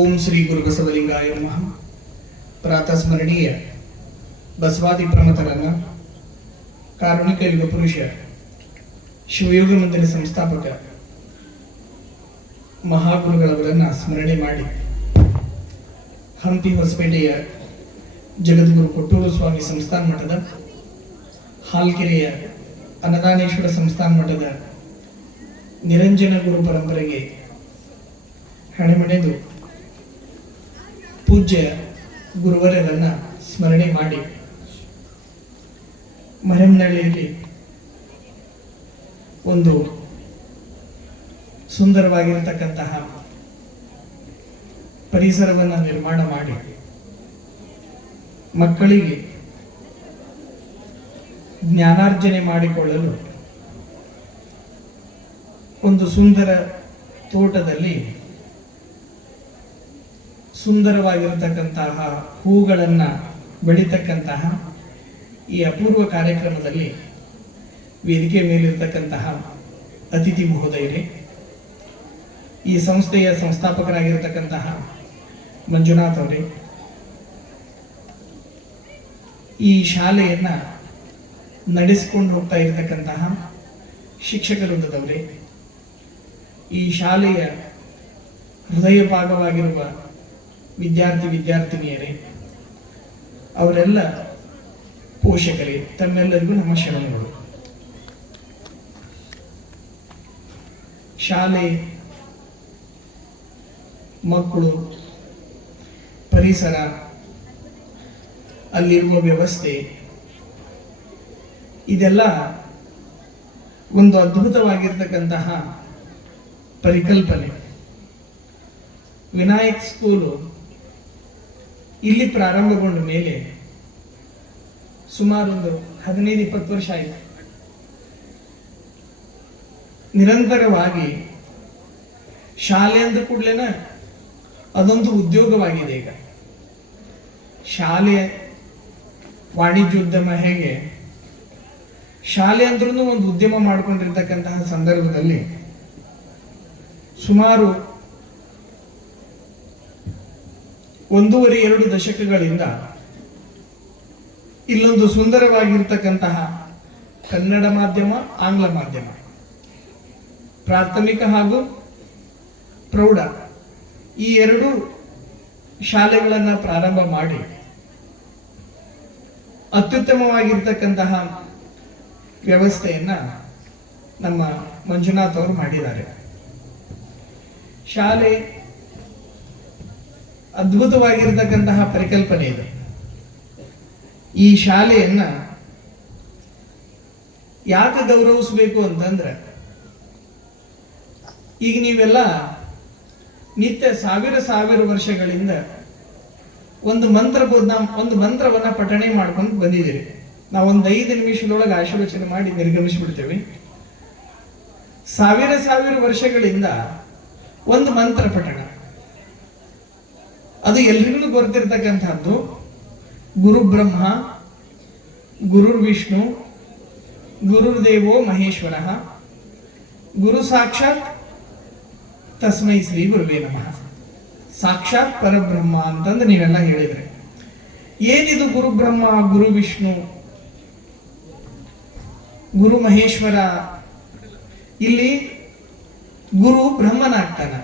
ಓಂ ಶ್ರೀ ಗುರು ಬಸವಲಿಂಗಾಯ ನಮಃ. ಪ್ರಾತಸ್ಮರಣೀಯ ಬಸವಾದಿ ಪ್ರಮಥರನ್ನ, ಕಾರುಣಿಕ ಯುಗ ಪುರುಷ, ಶಿವಯೋಗ ಮಂದಿರ ಸಂಸ್ಥಾಪಕ ಮಹಾಗುರುಗಳವರನ್ನ ಸ್ಮರಣೆ ಮಾಡಿ, ಹಂಪಿ ಹೊಸಪೇಟೆಯ ಜಗದ್ಗುರು ಕೊಟ್ಟೂರು ಸ್ವಾಮಿ ಸಂಸ್ಥಾನ ಮಠದ, ಹಾಲ್ಕೆರೆಯ ಅನ್ನದಾನೇಶ್ವರ ಸಂಸ್ಥಾನ ಮಠದ ನಿರಂಜನ ಗುರು ಪರಂಪರೆಗೆ ಹಣೆಮಣೆದು ಪೂಜ್ಯ ಗುರುವರರನ್ನ ಸ್ಮರಣೆ ಮಾಡಿ, ಮರೆಮನಹಳ್ಳಿಯಲ್ಲಿ ಒಂದು ಸುಂದರವಾಗಿರತಕ್ಕಂತಹ ಪರಿಸರವನ್ನು ನಿರ್ಮಾಣ ಮಾಡಿ, ಮಕ್ಕಳಿಗೆ ಜ್ಞಾನಾರ್ಜನೆ ಮಾಡಿಕೊಳ್ಳಲು ಒಂದು ಸುಂದರ ತೋಟದಲ್ಲಿ ಸುಂದರವಾಗಿರತಕ್ಕಂತಹ ಹೂಗಳನ್ನು ಬೆಳೀತಕ್ಕಂತಹ ಈ ಅಪೂರ್ವ ಕಾರ್ಯಕ್ರಮದಲ್ಲಿ ವೇದಿಕೆ ಮೇಲಿರ್ತಕ್ಕಂತಹ ಅತಿಥಿ ಮಹೋದಯರೇ, ಈ ಸಂಸ್ಥೆಯ ಸಂಸ್ಥಾಪಕರಾಗಿರತಕ್ಕಂತಹ ಮಂಜುನಾಥ್ ಅವರೇ, ಈ ಶಾಲೆಯನ್ನ ನಡೆಸಿಕೊಂಡು ಹೋಗ್ತಾ ಇರತಕ್ಕಂತಹ ಶಿಕ್ಷಕ ವೃಂದದವರೇ, ಈ ಶಾಲೆಯ ಹೃದಯ ಭಾಗವಾಗಿರುವ ವಿದ್ಯಾರ್ಥಿನಿಯರೇ, ಅವರೆಲ್ಲ ಪೋಷಕರೇ, ತಮ್ಮೆಲ್ಲರಿಗೂ ನಮ್ಮ ಶರಣಗಳು. ಶಾಲೆ, ಮಕ್ಕಳು, ಪರಿಸರ, ಅಲ್ಲಿರುವ ವ್ಯವಸ್ಥೆ, ಇದೆಲ್ಲ ಒಂದು ಅದ್ಭುತವಾಗಿರ್ತಕ್ಕಂತಹ ಪರಿಕಲ್ಪನೆ. ವಿನಾಯಕ್ ಸ್ಕೂಲು ಇಲ್ಲಿ ಪ್ರಾರಂಭಗೊಂಡ ಮೇಲೆ ಸುಮಾರು ಒಂದು 15-20 ವರ್ಷ ಆಯಿತು. ನಿರಂತರವಾಗಿ ಶಾಲೆ ಅಂದ ಕೂಡಲೇನ ಅದೊಂದು ಉದ್ಯೋಗವಾಗಿದೆ. ಈಗ ಶಾಲೆ ವಾಣಿಜ್ಯೋದ್ಯಮ ಹೇಗೆ, ಶಾಲೆ ಅಂದ್ರೂ ಒಂದು ಉದ್ಯಮ ಮಾಡಿಕೊಂಡಿರ್ತಕ್ಕಂತಹ ಸಂದರ್ಭದಲ್ಲಿ ಸುಮಾರು 1.5-2 ದಶಕಗಳಿಂದ ಇಲ್ಲೊಂದು ಸುಂದರವಾಗಿರ್ತಕ್ಕಂತಹ ಕನ್ನಡ ಮಾಧ್ಯಮ, ಆಂಗ್ಲ ಮಾಧ್ಯಮ, ಪ್ರಾಥಮಿಕ ಹಾಗೂ ಪ್ರೌಢ ಈ 2 ಶಾಲೆಗಳನ್ನು ಪ್ರಾರಂಭ ಮಾಡಿ ಅತ್ಯುತ್ತಮವಾಗಿರ್ತಕ್ಕಂತಹ ವ್ಯವಸ್ಥೆಯನ್ನ ನಮ್ಮ ಮಂಜುನಾಥ್ ಅವರು ಮಾಡಿದ್ದಾರೆ. ಶಾಲೆ ಅದ್ಭುತವಾಗಿರತಕ್ಕಂತಹ ಪರಿಕಲ್ಪನೆ ಇದೆ. ಈ ಶಾಲೆಯನ್ನ ಯಾಕೆ ಗೌರವಿಸಬೇಕು ಅಂತಂದ್ರೆ, ಈಗ ನೀವೆಲ್ಲ ನಿತ್ಯ ಸಾವಿರ ವರ್ಷಗಳಿಂದ ಒಂದು ಮಂತ್ರವನ್ನ ಪಠಣೆ ಮಾಡ್ಕೊಂಡು ಬಂದಿದ್ದೀರಿ. ನಾವು ಒಂದು 5 ನಿಮಿಷದೊಳಗೆ ಆಶೀರ್ವಚನೆ ಮಾಡಿ ನಿರ್ಗಮಿಸಿಬಿಡ್ತೇವೆ. ಸಾವಿರ ವರ್ಷಗಳಿಂದ ಒಂದು ಮಂತ್ರ ಪಠಣ, ಅದು ಎಲ್ರಿಗೂ ಗೊತ್ತಿರ್ತಕ್ಕಂಥದ್ದು. ಗುರು ಬ್ರಹ್ಮ, ಗುರುರ್ ವಿಷ್ಣು, ಗುರುರ್ದೇವೋ ಮಹೇಶ್ವರ, ಗುರು ಸಾಕ್ಷಾತ್ ತಸ್ಮೈ ಶ್ರೀ ಗುರುವೇ ನಮಃ. ಸಾಕ್ಷಾತ್ ಪರಬ್ರಹ್ಮ ಅಂತಂದು ನೀವೆಲ್ಲ ಹೇಳಿದ್ರೆ, ಏನಿದು ಗುರು ಬ್ರಹ್ಮ, ಗುರು ವಿಷ್ಣು, ಗುರು ಮಹೇಶ್ವರ? ಇಲ್ಲಿ ಗುರು ಬ್ರಹ್ಮನಾಗ್ತಾನ,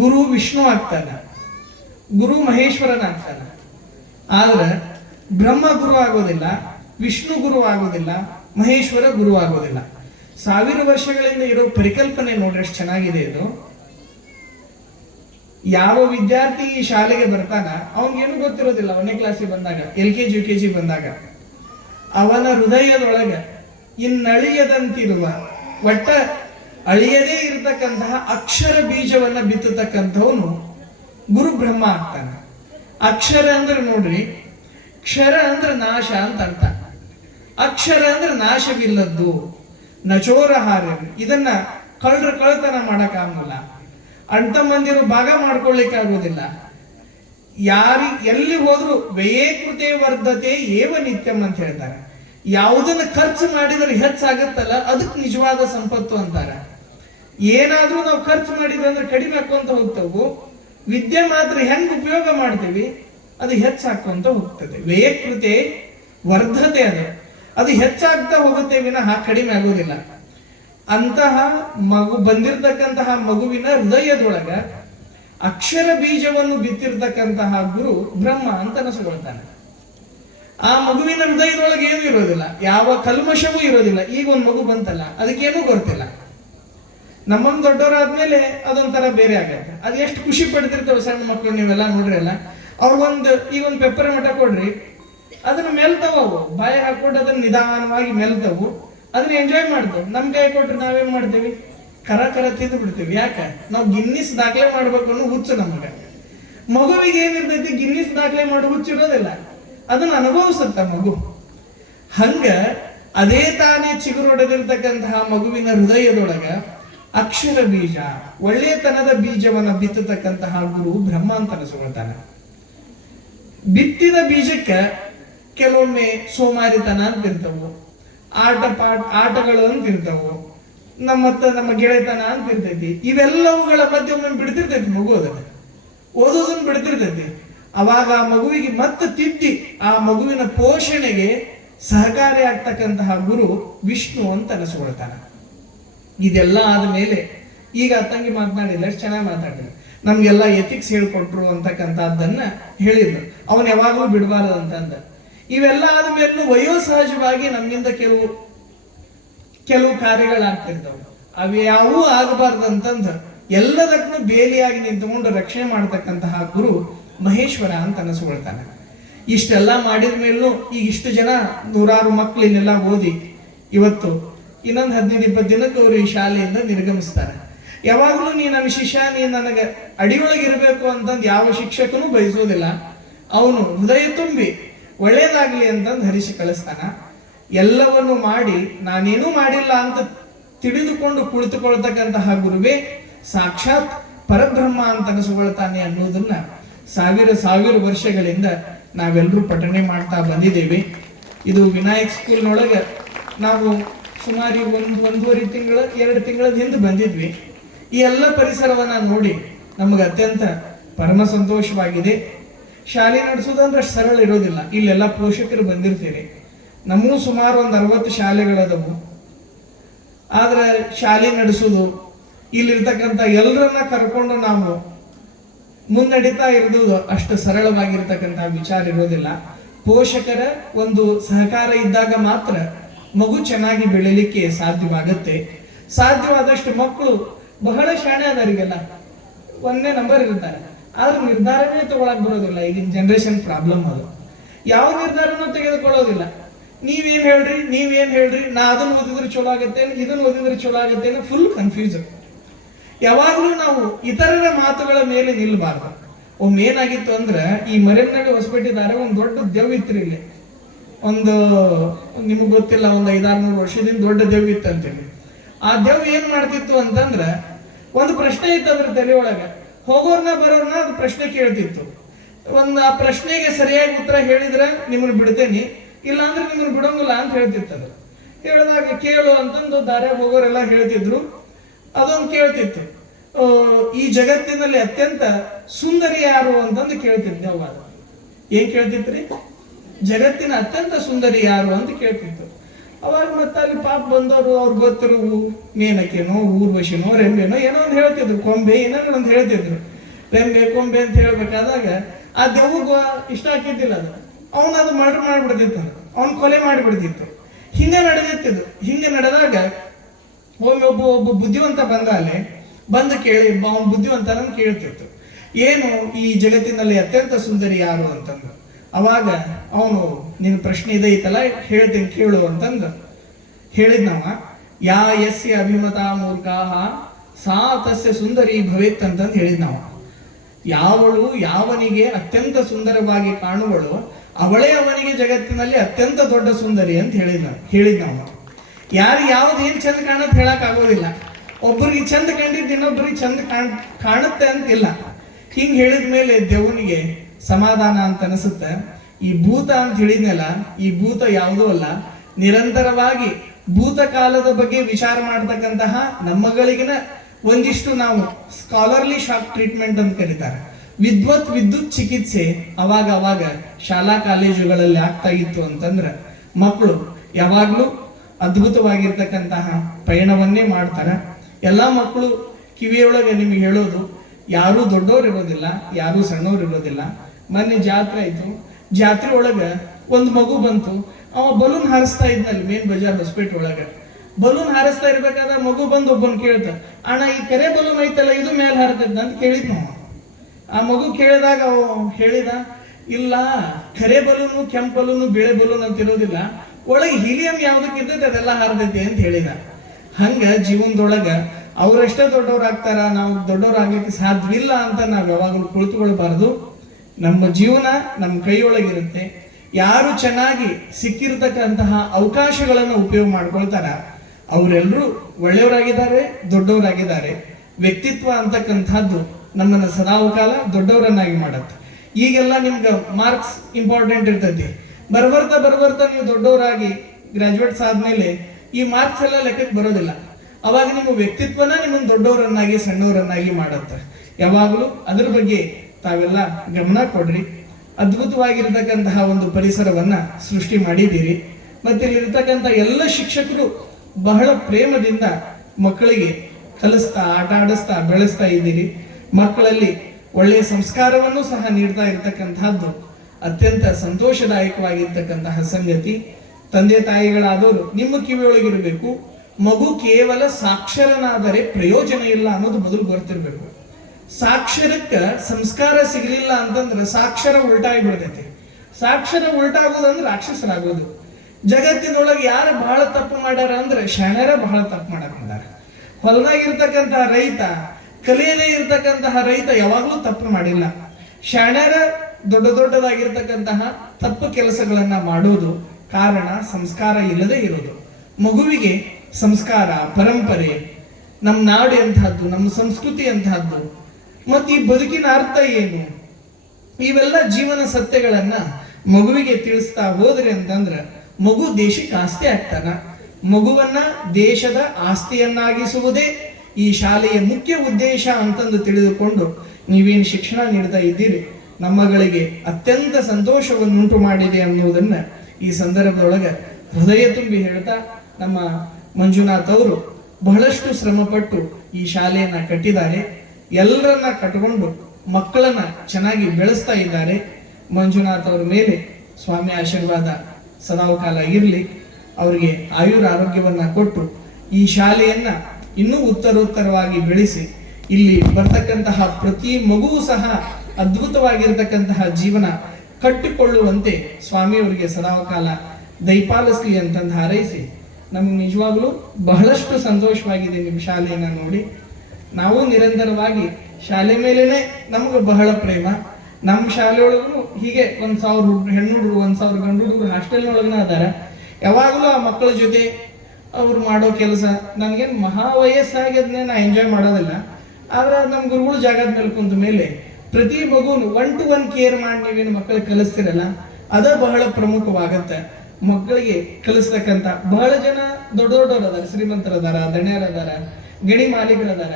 ಗುರು ವಿಷ್ಣು ಆಗ್ತಾನ, ಗುರು ಮಹೇಶ್ವರನಾಗ್ತಾನ. ಆದ್ರೆ ಬ್ರಹ್ಮ ಗುರು ಆಗೋದಿಲ್ಲ, ವಿಷ್ಣು ಗುರು ಆಗೋದಿಲ್ಲ, ಮಹೇಶ್ವರ ಗುರು ಆಗೋದಿಲ್ಲ. 1000 ವರ್ಷಗಳಿಂದ ಇರೋ ಪರಿಕಲ್ಪನೆ ನೋಡ್ರಿ ಎಷ್ಟು ಚೆನ್ನಾಗಿದೆ ಇದು. ಯಾವ ವಿದ್ಯಾರ್ಥಿ ಈ ಶಾಲೆಗೆ ಬರ್ತಾನ ಅವನಿಗೇನು ಗೊತ್ತಿರೋದಿಲ್ಲ. 1ನೇ ಕ್ಲಾಸಿಗೆ ಬಂದಾಗ, LKG UKG ಬಂದಾಗ ಅವನ ಹೃದಯದೊಳಗ ಇನ್ನಳಿಯದಂತಿರುವ, ಒಟ್ಟ ಅಳಿಯದೇ ಇರತಕ್ಕಂತಹ ಅಕ್ಷರ ಬೀಜವನ್ನ ಬಿತ್ತತಕ್ಕಂಥವನು ಗುರು ಬ್ರಹ್ಮ ಆಗ್ತಾನೆ. ಅಕ್ಷರ ಅಂದ್ರೆ ನೋಡ್ರಿ, ಕ್ಷರ ಅಂದ್ರೆ ನಾಶ ಅಂತ ಅರ್ಥ. ಅಕ್ಷರ ಅಂದ್ರೆ ನಾಶವಿಲ್ಲದ್ದು, ನಚೋರಹಾರ. ಇದನ್ನ ಕಳ್ತನ ಮಾಡಕ್ಕಾಗಲ್ಲ, ಅಣ್ಣ ಮಂದಿರು ಭಾಗ ಮಾಡ್ಕೊಳ್ಳಿಕ್ಕೆ ಆಗೋದಿಲ್ಲ. ಎಲ್ಲಿ ಹೋದ್ರು ವ್ಯಯೇ ಕೃತೆ ವರ್ಧತೆ ಏವ ನಿತ್ಯಂ ಅಂತ ಹೇಳ್ತಾರೆ. ಯಾವುದನ್ನ ಖರ್ಚು ಮಾಡಿದ್ರೆ ಹೆಚ್ಚಾಗತ್ತಲ್ಲ ಅದಕ್ಕೆ ನಿಜವಾದ ಸಂಪತ್ತು ಅಂತಾರೆ. ಏನಾದ್ರೂ ನಾವು ಖರ್ಚು ಮಾಡಿದ್ರೆ ಅಂದ್ರೆ ಕಡಿಮೆ ಹಾಕೊಂತ ಹೋಗ್ತವು, ವಿದ್ಯೆ ಮಾತ್ರ ಹೆಂಗ್ ಉಪಯೋಗ ಮಾಡ್ತೀವಿ ಅದು ಹೆಚ್ಚಾಗ್ಕೊಂತ ಹೋಗ್ತದೆ. ವ್ಯಯಕೃತೆ ವರ್ಧತೆ ಅದು ಹೆಚ್ಚಾಗ್ತಾ ಹೋಗುತ್ತೆ ವಿನಃ ಕಡಿಮೆ ಆಗೋದಿಲ್ಲ. ಅಂತಹ ಮಗು ಬಂದಿರತಕ್ಕಂತಹ ಮಗುವಿನ ಹೃದಯದೊಳಗ ಅಕ್ಷರ ಬೀಜವನ್ನು ಬಿತ್ತಿರ್ತಕ್ಕಂತಹ ಗುರು ಬ್ರಹ್ಮ ಅಂತ ಅನಿಸ್ಕೊಳ್ತಾನೆ. ಆ ಮಗುವಿನ ಹೃದಯದೊಳಗೆ ಏನೂ ಇರೋದಿಲ್ಲ, ಯಾವ ಕಲ್ಮಶವೂ ಇರೋದಿಲ್ಲ. ಈಗ ಒಂದು ಮಗು ಬಂತಲ್ಲ, ಅದಕ್ಕೇನೂ ಗೊತ್ತಿಲ್ಲ. ನಮ್ಮನ್ನು ದೊಡ್ಡವರಾದ್ಮೇಲೆ ಅದೊಂಥರ ಬೇರೆ ಆಗತ್ತೆ. ಅದು ಎಷ್ಟು ಖುಷಿ ಪಡ್ತಿರ್ತವೆ ಸಣ್ಣ ಮಕ್ಕಳು, ನೀವೆಲ್ಲ ನೋಡ್ರಲ್ಲ. ಈಗ ಒಂದು ಪೆಪ್ಪರ್ ಮಠ ಕೊಡ್ರಿ, ಅದನ್ನ ಮೆಲ್ತಾವು, ಬಾಯಿ ಹಾಕೊಂಡು ಅದನ್ನ ನಿಧಾನವಾಗಿ ಮೆಲ್ತಾವು, ಅದನ್ನ ಎಂಜಾಯ್ ಮಾಡ್ತಾವೆ. ನಮ್ ಕೈ ಕೊಟ್ರೆ ನಾವೇನ್ ಮಾಡ್ತೇವಿ? ಕರ ತಿಂದು ಬಿಡ್ತೇವೆ. ಯಾಕೆ? ನಾವು ಗಿನ್ನಿಸ್ ದಾಖಲೆ ಮಾಡ್ಬೇಕು ಅನ್ನೋ ಹುಚ್ಚು ನಮಗ. ಮಗುವಿಗೆ ಏನಿರ್ತೈತಿ? ಗಿನ್ನಿಸ್ ದಾಖಲೆ ಮಾಡೋ ಹುಚ್ಚಿರೋದಿಲ್ಲ, ಅದನ್ನ ಅನುಭವಿಸುತ್ತ ಮಗು. ಹಂಗ ಅದೇ ತಾನೇ ಚಿಗುರೊಡೆದಿರ್ತಕ್ಕಂತಹ ಮಗುವಿನ ಹೃದಯದೊಳಗ ಅಕ್ಷರ ಬೀಜ, ಒಳ್ಳೆಯತನದ ಬೀಜವನ್ನ ಬಿತ್ತತಕ್ಕಂತಹ ಗುರು ಬ್ರಹ್ಮ ಅಂತ ಅನಿಸ್ಕೊಳ್ತಾನೆ. ಬಿತ್ತಿದ ಬೀಜಕ್ಕೆ ಕೆಲವೊಮ್ಮೆ ಸೋಮಾರಿತನ ಅಂತಿರ್ತವು, ಆಟಗಳು ಅಂತಿರ್ತವು, ನಮ್ಮ ಗೆಳೆತನ ಅಂತಿರ್ತೈತಿ. ಇವೆಲ್ಲವುಗಳ ಮಧ್ಯೆ ಒಮ್ಮೆ ಬಿಡ್ತಿರ್ತೈತಿ ಮಗು, ಅದನ್ನ ಓದೋದನ್ನ ಬಿಡ್ತಿರ್ತೈತಿ. ಅವಾಗ ಆ ಮಗುವಿಗೆ ಮತ್ತೆ ತಿದ್ದಿ ಆ ಮಗುವಿನ ಪೋಷಣೆಗೆ ಸಹಕಾರಿ ಆಗ್ತಕ್ಕಂತಹ ಗುರು ವಿಷ್ಣು ಅಂತ ಅನಿಸ್ಕೊಳ್ತಾನೆ. ಇದೆಲ್ಲ ಆದ್ಮೇಲೆ ಈಗ ತಂಗಿ ಮಾತನಾಡಿಲ್ಲ, ಎಷ್ಟು ಚೆನ್ನಾಗಿ ಮಾತಾಡಿದ್ರು. ನಮ್ಗೆಲ್ಲ ಎಥಿಕ್ಸ್ ಹೇಳ್ಕೊಟ್ರು ಅಂತಕ್ಕಂಥದ್ದನ್ನ ಹೇಳಿದ್ರು. ಅವನ್ ಯಾವಾಗಲೂ ಬಿಡಬಾರದು ಅಂತಂದ. ಇವೆಲ್ಲ ಆದ್ಮೇಲೂ ವಯೋಸಹಜವಾಗಿ ನಮ್ಮಿಂದ ಕೆಲವು ಕಾರ್ಯಗಳಾಗ್ತಿರ್ತವೆ. ಅವು ಯಾವೂ ಆಗಬಾರ್ದಂತಂದ ಎಲ್ಲದಕ್ಕೂ ಬೇಲಿಯಾಗಿ ನಿಂತುಕೊಂಡು ರಕ್ಷಣೆ ಮಾಡತಕ್ಕಂತಹ ಗುರು ಮಹೇಶ್ವರ ಅಂತ ಅನಿಸ್ಕೊಳ್ತಾನೆ. ಇಷ್ಟೆಲ್ಲ ಮಾಡಿದ ಮೇಲೂ ಈಗ ಇಷ್ಟು ಜನ ನೂರಾರು ಮಕ್ಕಳು ಇಲ್ಲೆಲ್ಲ ಓದಿ ಇವತ್ತು ಇನ್ನೊಂದು 15-20 ದಿನಕ್ಕೆ ಅವರು ಈ ಶಾಲೆಯಿಂದ ನಿರ್ಗಮಿಸ್ತಾರೆ. ಯಾವಾಗಲೂ ನೀ ನನ್ನ ಶಿಷ್ಯ, ನೀ ನನಗೆ ಅಡಿಯೊಳಗಿರ್ಬೇಕು ಅಂತಂದು ಯಾವ ಶಿಕ್ಷಕನೂ ಬಯಸೋದಿಲ್ಲ. ಅವನು ಹೃದಯ ತುಂಬಿ ಒಳ್ಳೇದಾಗ್ಲಿ ಅಂತಂದು ಹರಿಸಿ ಕಳಿಸ್ತಾನ. ಎಲ್ಲವನ್ನು ಮಾಡಿ ನಾನೇನೂ ಮಾಡಿಲ್ಲ ಅಂತ ತಿಳಿದುಕೊಂಡು ಕುಳಿತುಕೊಳ್ತಕ್ಕಂತಹ ಗುರುವೇ ಸಾಕ್ಷಾತ್ ಪರಬ್ರಹ್ಮ ಅಂತ ಅನಿಸ್ಕೊಳ್ತಾನೆ ಅನ್ನೋದನ್ನ ಸಾವಿರ ವರ್ಷಗಳಿಂದ ನಾವೆಲ್ಲರೂ ಪಠಣೆ ಮಾಡ್ತಾ ಬಂದಿದ್ದೇವೆ. ಇದು ವಿನಾಯಕ್ ಸ್ಕೂಲ್ನೊಳಗೆ ನಾವು ಸುಮಾರು 1.5 ತಿಂಗಳ 2 ತಿಂಗಳ ಹಿಂದೆ ಬಂದಿದ್ವಿ. ಈ ಎಲ್ಲ ಪರಿಸರವನ್ನ ನೋಡಿ ನಮಗೆ ಅತ್ಯಂತ ಪರಮ ಸಂತೋಷವಾಗಿದೆ. ಶಾಲೆ ನಡೆಸೋದಂದ್ರೆ ಸರಳ ಇರೋದಿಲ್ಲ. ಇಲ್ಲೆಲ್ಲ ಪೋಷಕರು ಬಂದಿರ್ತೀರಿ. ನಮಗೂ ಸುಮಾರು ಒಂದು 60 ಶಾಲೆಗಳದವು. ಆದ್ರೆ ಶಾಲೆ ನಡೆಸೋದು, ಇಲ್ಲಿರ್ತಕ್ಕಂಥ ಎಲ್ಲರನ್ನ ಕರ್ಕೊಂಡು ನಾವು ಮುನ್ನಡಿತಾ ಇರೋದು ಅಷ್ಟು ಸರಳವಾಗಿರ್ತಕ್ಕಂಥ ವಿಚಾರ ಇರೋದಿಲ್ಲ. ಪೋಷಕರ ಒಂದು ಸಹಕಾರ ಇದ್ದಾಗ ಮಾತ್ರ ಮಗು ಚೆನ್ನಾಗಿ ಬೆಳಿಲಿಕ್ಕೆ ಸಾಧ್ಯವಾಗುತ್ತೆ. ಸಾಧ್ಯವಾದಷ್ಟು ಮಕ್ಕಳು ಬಹಳ ಶಾಣೆ ಆದವರಿಗೆಲ್ಲ 1ನೇ ನಂಬರ್ ಇರ್ತಾರೆ, ಆದ್ರೆ ನಿರ್ಧಾರನೇ ತಗೊಳಕ್ ಬರೋದಿಲ್ಲ. ಈಗಿನ ಜನರೇಷನ್ ಪ್ರಾಬ್ಲಮ್ ಅದು. ಯಾವ ನಿರ್ಧಾರನೂ ತೆಗೆದುಕೊಳ್ಳೋದಿಲ್ಲ. ನೀವೇನ್ ಹೇಳ್ರಿ, ನಾ ಅದನ್ನ ಓದಿದ್ರೆ ಚಲೋ ಆಗತ್ತೇನೆ, ಇದನ್ನ ಓದಿದ್ರೆ ಚಲೋ ಆಗತ್ತೇನೆ, ಫುಲ್ ಕನ್ಫ್ಯೂಸನ್. ಯಾವಾಗ್ಲೂ ನಾವು ಇತರರ ಮಾತುಗಳ ಮೇಲೆ ನಿಲ್ಬಾರ್ದು. ಒಮ್ಮೆ ಏನಾಗಿತ್ತು ಅಂದ್ರೆ, ಈ ಮರೆಮನಹಳ್ಳಿ ಹೊಸಪೇಟೆದಾರೆ ಒಂದು ದೊಡ್ಡ ದೆವ್ವ ಇತ್ತು. ಇಲ್ಲಿ ಒಂದು ನಿಮಗ್ ಗೊತ್ತಿಲ್ಲ, ಒಂದು 500-600 ವರ್ಷದಿಂದ ದೊಡ್ಡ ದೆವ್ವ ಇತ್ತು ಅಂತೇಳಿ. ಆ ದೆವ್ವ ಏನ್ ಮಾಡ್ತಿತ್ತು ಅಂತಂದ್ರ, ಒಂದು ಪ್ರಶ್ನೆ ಇತ್ತು ಅದ್ರ ತಲೆ ಒಳಗ. ಹೋಗೋರ್ನ ಬರೋರ್ನ ಅದು ಪ್ರಶ್ನೆ ಕೇಳ್ತಿತ್ತು. ಆ ಪ್ರಶ್ನೆಗೆ ಸರಿಯಾಗಿ ಉತ್ತರ ಹೇಳಿದ್ರೆ ನಿಮ್ಮನ್ನ ಬಿಡ್ತೇನಿ, ಇಲ್ಲ ಅಂದ್ರೆ ನಿಮ್ಮನ್ನ ಬಿಡೋಂಗಿಲ್ಲ ಅಂತ ಹೇಳ್ತಿತ್ತು. ಅದು ಹೇಳಿದಾಗ ಕೇಳು ಅಂತಂದು ದಾರ್ಯಾಗ ಹೋಗೋರೆಲ್ಲ ಹೇಳ್ತಿದ್ರು. ಅದೊಂದು ಕೇಳ್ತಿತ್ತು, ಈ ಜಗತ್ತಿನಲ್ಲಿ ಅತ್ಯಂತ ಸುಂದರಿ ಯಾರು ಅಂತಂದು ಕೇಳ್ತಿತ್ತು ದೆವ್ವ. ಏನ್ ಕೇಳ್ತಿತ್ರಿ? ಜಗತ್ತಿನ ಅತ್ಯಂತ ಸುಂದರಿ ಯಾರು ಅಂತ ಕೇಳ್ತಿತ್ತು. ಅವಾಗ ಮತ್ತೆ ಅಲ್ಲಿ ಪಾಪ ಬಂದವರು, ಅವ್ರಿಗೆ ಗೊತ್ತಿರು ಮೇನಕೆನೋ, ಊರ್ವಶಿನೋ, ರೆಂಬೆನೋ ಏನೋ ಒಂದು ಹೇಳ್ತಿದ್ರು. ಕೊಂಬೆ ಏನೋ ಒಂದು ಹೇಳ್ತಿದ್ರು. ರೆಂಬೆ ಕೊಂಬೆ ಅಂತ ಹೇಳ್ಬೇಕಾದಾಗ ಆ ದೆವ್ವಗ ಇಷ್ಟ ಹಾಕಿದ್ದಿಲ್ಲ. ಅದು ಅದು ಮರ್ಡರ್ ಮಾಡಿಬಿಡ್ತಿತ್ತು, ಅವ್ನ ಕೊಲೆ ಮಾಡಿಬಿಡ್ತಿತ್ತು. ಹಿಂಗೆ ನಡೆದಿತ್ತು. ಹಿಂಗೆ ನಡೆದಾಗ ಒಬ್ಬ ಬುದ್ಧಿವಂತ ಬಂದ ಅಲ್ಲಿ ಬಂದು ಕೇಳಿ, ಅವನ ಬುದ್ಧಿವಂತನ ಕೇಳ್ತಿತ್ತು, ಏನು ಈ ಜಗತ್ತಿನಲ್ಲಿ ಅತ್ಯಂತ ಸುಂದರಿ ಯಾರು ಅಂತಂದು. ಅವಾಗ ಅವನು ನಿನ್ನ ಪ್ರಶ್ನೆ ಇದೈತಲ್ಲ ಹೇಳ್ತೀನಿ ಕೇಳು ಅಂತಂದು ಹೇಳಿದ್ನವ. ಯಾ ಯಸ್ಯ ಅಭಿಮತ ಮೂರ್ಖಾಹ ಸಾ ತಸ್ಯ ಸುಂದರಿ ಭವೇತ್ ಅಂತಂದು ಹೇಳಿದ್ನವ. ಯಾವಳು ಯಾವನಿಗೆ ಅತ್ಯಂತ ಸುಂದರವಾಗಿ ಕಾಣುವಳು ಅವಳೇ ಅವನಿಗೆ ಜಗತ್ತಿನಲ್ಲಿ ಅತ್ಯಂತ ದೊಡ್ಡ ಸುಂದರಿ ಅಂತ ಹೇಳಿದ್ನವ. ಯಾರಿಗೆ ಯಾವ್ದು ಏನ್ ಚಂದ ಕಾಣತ್ ಹೇಳಕ್ ಆಗೋದಿಲ್ಲ. ಒಬ್ಬರಿಗೆ ಚಂದ ಕಂಡಿದ್ದು ಇನ್ನೊಬ್ಬರಿಗೆ ಚಂದ ಕಾಣುತ್ತೆ ಅಂತಿಲ್ಲ. ಹಿಂಗ್ ಹೇಳಿದ ಮೇಲೆ ದೇವನಿಗೆ ಸಮಾಧಾನ ಅಂತ ಅನಿಸುತ್ತೆ. ಈ ಭೂತ ಅಂತ ಹೇಳಿದ್ನಲ್ಲ, ಈ ಭೂತ ಯಾವುದೂ ಅಲ್ಲ, ನಿರಂತರವಾಗಿ ಭೂತಕಾಲದ ಬಗ್ಗೆ ವಿಚಾರ ಮಾಡ್ತಕ್ಕಂತಹ ನಮ್ಮಗಳಿಗಿನ ಒಂದಿಷ್ಟು ನಾವು ಸ್ಕಾಲರ್ಲಿ ಶಾಕ್ ಟ್ರೀಟ್ಮೆಂಟ್ ಅಂತ ಕರೀತಾರೆ. ವಿದ್ಯುತ್ ಚಿಕಿತ್ಸೆ ಅವಾಗ ಶಾಲಾ ಕಾಲೇಜುಗಳಲ್ಲಿ ಆಗ್ತಾ ಇತ್ತು ಅಂತಂದ್ರೆ ಮಕ್ಕಳು ಯಾವಾಗ್ಲೂ ಅದ್ಭುತವಾಗಿರ್ತಕ್ಕಂತಹ ಪಯಣವನ್ನೇ ಮಾಡ್ತಾರೆ. ಎಲ್ಲಾ ಮಕ್ಕಳು ಕಿವಿಯೊಳಗೆ ನಿಮ್ಗೆ ಹೇಳೋದು, ಯಾರು ದೊಡ್ಡವ್ರು ಇರೋದಿಲ್ಲ, ಯಾರು ಸಣ್ಣವ್ರು ಇರೋದಿಲ್ಲ. ಮೊನ್ನೆ ಜಾತ್ರೆ ಆಯ್ತು, ಜಾತ್ರೆ ಒಳಗ ಒಂದು ಮಗು ಬಂತು, ಅವ ಬಲೂನ್ ಹಾರಿಸ್ತಾ ಇದ್ನಲ್ಲಿ ಮೇನ್ ಬಜಾರ್ ಹೊಸಪೇಟೆ ಒಳಗ. ಬಲೂನ್ ಹಾರಿಸ್ತಾ ಇರ್ಬೇಕಾದ್ರೆ ಮಗು ಬಂದು ಒಬ್ಬನ್ ಕೇಳ್ತ, ಅಣ್ಣ ಈ ಕರೆ ಬಲೂನ್ ಐತಲ್ಲ ಇದು ಮೇಲೆ ಹಾರತೈತ ಅಂತ ಕೇಳಿದ್ ನಾವು. ಆ ಮಗು ಕೇಳಿದಾಗ ಅವ ಹೇಳಿದ, ಇಲ್ಲ ಕರೆ ಬಲೂನು, ಕೆಂಪು ಬಲೂನು, ಬಿಳೆ ಬಲೂನ್ ಅಂತ ಇರೋದಿಲ್ಲ, ಒಳಗೆ ಹೀಲಿಯಂ ಯಾವ್ದಕ್ಕೆ ಇರ್ತೈತೆ ಅದೆಲ್ಲ ಹಾರತೈತಿ ಅಂತ ಹೇಳಿದ. ಹಂಗ ಜೀವನದೊಳಗ ಅವ್ರಷ್ಟೇ ದೊಡ್ಡವ್ರಾಗ್ತಾರ, ನಾವು ದೊಡ್ಡವ್ರಾಗ್ಲಿಕ್ಕೆ ಸಾಧ್ಯವಿಲ್ಲ ಅಂತ ನಾವು ಯಾವಾಗಲೂ ಕುಳಿತುಕೊಳ್ಬಾರ್ದು. ನಮ್ಮ ಜೀವನ ನಮ್ಮ ಕೈಯೊಳಗಿರುತ್ತೆ. ಯಾರು ಚೆನ್ನಾಗಿ ಸಿಕ್ಕಿರ್ತಕ್ಕಂತಹ ಅವಕಾಶಗಳನ್ನು ಉಪಯೋಗ ಮಾಡ್ಕೊಳ್ತಾರ ಅವರೆಲ್ಲರೂ ಒಳ್ಳೆಯವರಾಗಿದ್ದಾರೆ, ದೊಡ್ಡವರಾಗಿದ್ದಾರೆ. ವ್ಯಕ್ತಿತ್ವ ಅಂತಕ್ಕಂಥದ್ದು ನಮ್ಮನ್ನ ಸದಾಕಾಲ ದೊಡ್ಡವರನ್ನಾಗಿ ಮಾಡತ್ತೆ. ಈಗೆಲ್ಲ ನಿಮ್ಗೆ ಮಾರ್ಕ್ಸ್ ಇಂಪಾರ್ಟೆಂಟ್ ಇರ್ತೈತಿ. ಬರ್ಬರ್ತಾ ನೀವು ದೊಡ್ಡವರಾಗಿ ಗ್ರಾಜುಯೇಟ್ಸ್ ಆದ್ಮೇಲೆ ಈ ಮಾರ್ಕ್ಸ್ ಎಲ್ಲ ಲೆಕ್ಕಕ್ಕೆ ಬರೋದಿಲ್ಲ. ಅವಾಗ ನಿಮ್ಮ ವ್ಯಕ್ತಿತ್ವನ ನಿಮ್ಮನ್ನ ದೊಡ್ಡವರನ್ನಾಗಿ ಸಣ್ಣವರನ್ನಾಗಿ ಮಾಡತ್ತೆ. ಯಾವಾಗಲೂ ಅದ್ರ ಬಗ್ಗೆ ತಾವೆಲ್ಲ ಗಮನ ಕೊಡ್ರಿ. ಅದ್ಭುತವಾಗಿರ್ತಕ್ಕಂತಹ ಒಂದು ಪರಿಸರವನ್ನ ಸೃಷ್ಟಿ ಮಾಡಿದ್ದೀರಿ. ಮತ್ತೆ ಇಲ್ಲಿರ್ತಕ್ಕಂಥ ಎಲ್ಲ ಶಿಕ್ಷಕರು ಬಹಳ ಪ್ರೇಮದಿಂದ ಮಕ್ಕಳಿಗೆ ಕಲಿಸ್ತಾ, ಆಟ ಆಡಿಸ್ತಾ, ಬೆಳೆಸ್ತಾ ಇದ್ದೀರಿ. ಮಕ್ಕಳಲ್ಲಿ ಒಳ್ಳೆಯ ಸಂಸ್ಕಾರವನ್ನು ಸಹ ನೀಡ್ತಾ ಇರ್ತಕ್ಕಂತಹದ್ದು ಅತ್ಯಂತ ಸಂತೋಷದಾಯಕವಾಗಿರ್ತಕ್ಕಂತಹ ಸಂಗತಿ. ತಂದೆ ತಾಯಿಗಳಾದವರು ನಿಮ್ಮ ಕಿವಿಯೊಳಗಿರಬೇಕು, ಮಗು ಕೇವಲ ಸಾಕ್ಷರನಾದರೆ ಪ್ರಯೋಜನ ಇಲ್ಲ ಅನ್ನೋದು ಮೊದಲು ಬರ್ತಿರ್ಬೇಕು. ಸಾಕ್ಷರಕ್ಕ ಸಂಸ್ಕಾರ ಸಿಗಲಿಲ್ಲ ಅಂತಂದ್ರೆ ಸಾಕ್ಷರ ಉಲ್ಟಾಗಿ ಬಿಡ್ತೈತಿ. ಸಾಕ್ಷರ ಉಲ್ಟಾಗೋದಂದ್ರೆ ರಾಕ್ಷಸರಾಗೋದು. ಜಗತ್ತಿನೊಳಗೆ ಯಾರು ಬಹಳ ತಪ್ಪು ಮಾಡ್ಯಾರ ಅಂದ್ರೆ ಶಾಣ್ಯರ ಬಹಳ ತಪ್ಪು ಮಾಡಾರ. ಹೊಲದಾಗಿರ್ತಕ್ಕಂತಹ ರೈತ, ಕಲಿಯದೇ ಇರ್ತಕ್ಕಂತಹ ರೈತ ಯಾವಾಗ್ಲೂ ತಪ್ಪು ಮಾಡಿಲ್ಲ. ಶಾಣ್ಯರ ದೊಡ್ಡದಾಗಿರ್ತಕ್ಕಂತಹ ತಪ್ಪು ಕೆಲಸಗಳನ್ನ ಮಾಡೋದು ಕಾರಣ ಸಂಸ್ಕಾರ ಇಲ್ಲದೆ ಇರೋದು. ಮಗುವಿಗೆ ಸಂಸ್ಕಾರ, ಪರಂಪರೆ, ನಮ್ಮ ನಾಡು ಎಂತಹದ್ದು, ನಮ್ಮ ಸಂಸ್ಕೃತಿ ಎಂತಹದ್ದು, ಮತ್ತು ಈ ಬದುಕಿನ ಅರ್ಥ ಏನು, ಇವೆಲ್ಲ ಜೀವನ ಸತ್ಯಗಳನ್ನ ಮಗುವಿಗೆ ತಿಳಿಸ್ತಾ ಹೋದ್ರಿ ಅಂತಂದ್ರೆ ಮಗು ದೇಶಕ್ಕೆ ಆಸ್ತಿ ಆಗ್ತಾನ. ಮಗುವನ್ನ ದೇಶದ ಆಸ್ತಿಯನ್ನಾಗಿಸುವುದೇ ಈ ಶಾಲೆಯ ಮುಖ್ಯ ಉದ್ದೇಶ ಅಂತಂದು ತಿಳಿದುಕೊಂಡು ನೀವೇನು ಶಿಕ್ಷಣ ನೀಡ್ತಾ ಇದ್ದೀರಿ ನಮ್ಮಗಳಿಗೆ ಅತ್ಯಂತ ಸಂತೋಷವನ್ನುಂಟು ಮಾಡಿದೆ ಅನ್ನೋದನ್ನ ಈ ಸಂದರ್ಭದೊಳಗೆ ಹೃದಯ ತುಂಬಿ ಹೇಳ್ತಾ, ನಮ್ಮ ಮಂಜುನಾಥ್ ಅವರು ಬಹಳಷ್ಟು ಶ್ರಮಪಟ್ಟು ಈ ಶಾಲೆಯನ್ನ ಕಟ್ಟಿದ್ದಾರೆ. ಎಲ್ಲರನ್ನ ಕಟ್ಕೊಂಡು ಮಕ್ಕಳನ್ನ ಚೆನ್ನಾಗಿ ಬೆಳೆಸ್ತಾ ಇದ್ದಾರೆ. ಮಂಜುನಾಥ್ ಅವರ ಮೇಲೆ ಸ್ವಾಮಿ ಆಶೀರ್ವಾದ ಸದಾಕಾಲ ಇರಲಿ. ಅವರಿಗೆ ಆಯುರ ಆರೋಗ್ಯವನ್ನ ಕೊಟ್ಟು ಈ ಶಾಲೆಯನ್ನ ಇನ್ನೂ ಉತ್ತರೋತ್ತರವಾಗಿ ಬೆಳೆಸಿ ಇಲ್ಲಿ ಬರ್ತಕ್ಕಂತಹ ಪ್ರತಿ ಮಗುವು ಸಹ ಅದ್ಭುತವಾಗಿರ್ತಕ್ಕಂತಹ ಜೀವನ ಕಟ್ಟಿಕೊಳ್ಳುವಂತೆ ಸ್ವಾಮಿಯವರಿಗೆ ಸದಾಕಾಲ ದಯಪಾಲಿಸ್ಲಿ ಅಂತಂದು ಹಾರೈಸಿ, ನಮ್ಗೆ ನಿಜವಾಗ್ಲೂ ಬಹಳಷ್ಟು ಸಂತೋಷವಾಗಿದೆ ನಿಮ್ಮ ಶಾಲೆಯನ್ನ ನೋಡಿ. ನಾವು ನಿರಂತರವಾಗಿ ಶಾಲೆ ಮೇಲೇನೆ ನಮ್ಗೆ ಬಹಳ ಪ್ರೇಮ. ನಮ್ಮ ಶಾಲೆಯೊಳಗೂ ಹೀಗೆ 1000 ಹೆಣ್ಣು ಹುಡುಗರು, 1000 ಗಂಡು ಹುಡುಗರು ಹಾಸ್ಟೆಲ್ನೊಳಗನ ಅದಾರ. ಯಾವಾಗಲೂ ಆ ಮಕ್ಕಳ ಜೊತೆ ಅವ್ರು ಮಾಡೋ ಕೆಲಸ ನನಗೇನು ಮಹಾ ವಯಸ್ಸಾಗಿದ್ನೇ ನಾ ಎಂಜಾಯ್ ಮಾಡೋದಿಲ್ಲ. ಆದ್ರೆ ನಮ್ಮ ಗುರುಗಳು ಜಾಗದ ಮೇಲೆ ಕುಂತ ಮೇಲೆ ಪ್ರತಿ ಮಗುನು 1 to 1 ಕೇರ್ ಮಾಡಿ ನೀವೇನು ಮಕ್ಕಳಿಗೆ ಕಲಿಸ್ತಿರಲ್ಲ, ಅದ ಬಹಳ ಪ್ರಮುಖವಾಗತ್ತೆ. ಮಕ್ಕಳಿಗೆ ಕಲಿಸ್ತಕ್ಕಂಥ ಬಹಳ ಜನ ದೊಡ್ಡವರು ಅದಾರ, ಶ್ರೀಮಂತರದಾರ, ದಣ್ಯರದಾರ, ಗಣಿ ಮಾಲೀಕರದಾರ.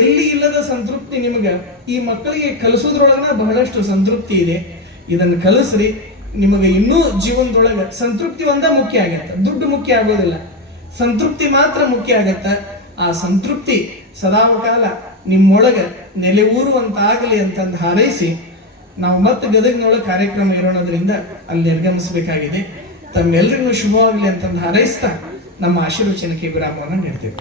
ಎಲ್ಲಿ ಇಲ್ಲದ ಸಂತೃಪ್ತಿ ನಿಮಗೆ ಈ ಮಕ್ಕಳಿಗೆ ಕಲಿಸೋದ್ರೊಳಗ ಬಹಳಷ್ಟು ಸಂತೃಪ್ತಿ ಇದೆ. ಇದನ್ನು ಕಲಿಸ್ರಿ. ನಿಮಗೆ ಇನ್ನೂ ಜೀವನದೊಳಗೆ ಸಂತೃಪ್ತಿ ಒಂದ ಮುಖ್ಯ ಆಗತ್ತೆ, ದುಡ್ಡು ಮುಖ್ಯ ಆಗೋದಿಲ್ಲ, ಸಂತೃಪ್ತಿ ಮಾತ್ರ ಮುಖ್ಯ ಆಗತ್ತೆ. ಆ ಸಂತೃಪ್ತಿ ಸದಾಕಾಲ ನಿಮ್ಮೊಳಗೆ ನೆಲೆ ಊರುವಂತಾಗಲಿ ಅಂತಂದು ಹಾರೈಸಿ, ನಾವು ಮತ್ತೆ ಗದಗಿನೊಳಗೆ ಕಾರ್ಯಕ್ರಮ ಇರೋಣದ್ರಿಂದ ಅಲ್ಲಿ ನಿರ್ಗಮಿಸಬೇಕಾಗಿದೆ. ತಮ್ಮೆಲ್ಲರಿಗೂ ಶುಭವಾಗಲಿ ಅಂತಂದು ಹಾರೈಸ್ತಾ ನಮ್ಮ ಆಶೀರ್ವಚನಕ್ಕೆ ವಿರಾಮವನ್ನು ನೀಡ್ತೇವೆ.